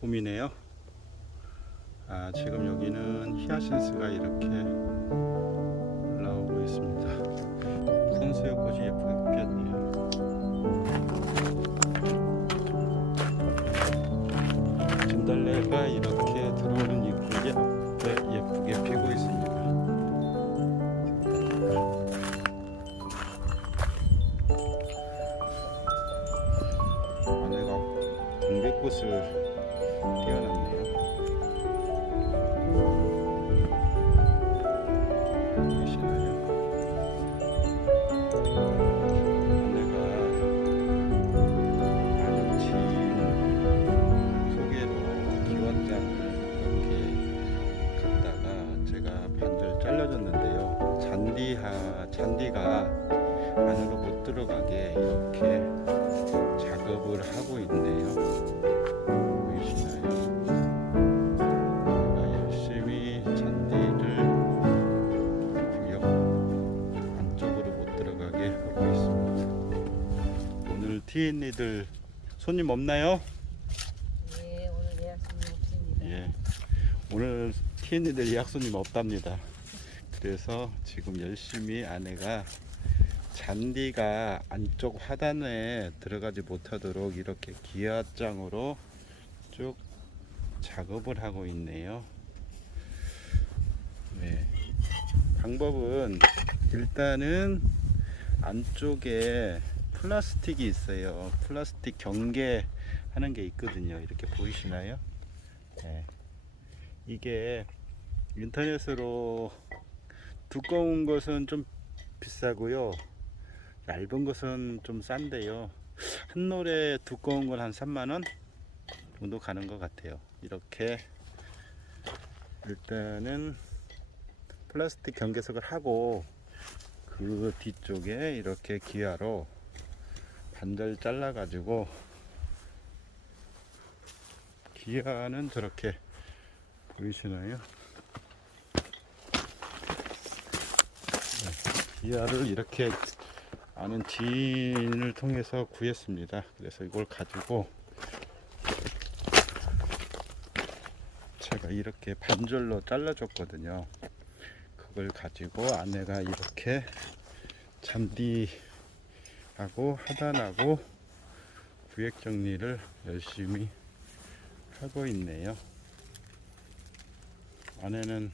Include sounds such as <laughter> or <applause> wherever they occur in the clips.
봄이네요. 아, 지금 여기는 히아신스가 이렇게 올라오고 있습니다. 선수의 꽃이 예쁘게 피었네요. 진달래가 이렇게 들어오는 입구에 앞에 예쁘게 피고 있습니다. 아내가 동백꽃을 띄워놨네요. 보이시나요? 아내가 아는 지인 소개로 기원장을 이렇게 갔다가 제가 반절 잘라줬는데요. 잔디하 잔디가 안으로 못 들어가게 이렇게 작업을 하고 있네요. 오늘 티인이들 손님 없나요? 예, 오늘 예약 손님 없습니다. 예. 오늘 티인이들 예약 손님 없답니다. 그래서 지금 열심히 아내가 잔디가 안쪽 화단에 들어가지 못하도록 이렇게 기아장으로 쭉 작업을 하고 있네요. 네. 방법은 일단은 안쪽에 플라스틱이 있어요. 플라스틱 경계 하는 게 있거든요. 이렇게 보이시나요? 네. 이게 인터넷으로 두꺼운 것은 좀 비싸고요. 얇은 것은 좀 싼데요. 한 노래 두꺼운 건 한 3만원 정도 가는 것 같아요. 이렇게 일단은 플라스틱 경계석을 하고 그 뒤쪽에 이렇게 기아로 반절 잘라 가지고 기아는 저렇게 보이시나요? 네, 기아를 이렇게 아는 지인을 통해서 구했습니다. 그래서 이걸 가지고 제가 이렇게 반절로 잘라줬거든요. 그걸 가지고 아내가 이렇게 잔디 하고 하단하고 구획 정리를 열심히 하고 있네요. 아내는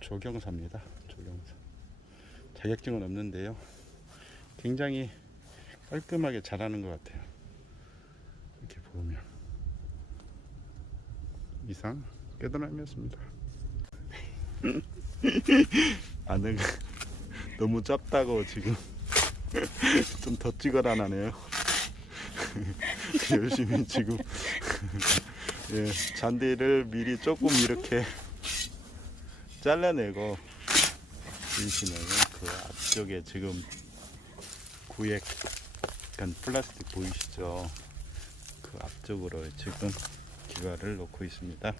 조경사입니다. 조경사. 자격증은 없는데요. 굉장히 깔끔하게 잘하는 것 같아요. 이렇게 보면 이상 깨달음이었습니다. <laughs> 아내가 너무 짧다고 지금 <laughs> 좀 더 찍어라 나네요. <laughs> 열심히 지금 <laughs> 예, 잔디를 미리 조금 이렇게 잘라내고 보이시나요? 그 앞쪽에 지금 구획 약간 플라스틱 보이시죠? 그 앞쪽으로 지금 기가를 놓고 있습니다.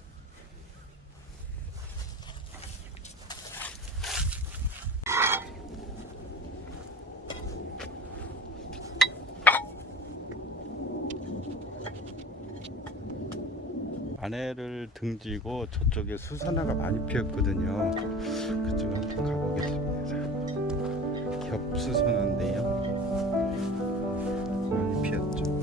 아내를 등지고 저쪽에 수선화가 많이 피었거든요. 그쪽 한번 가보겠습니다. 겹수선화인데요. 많이 피었죠.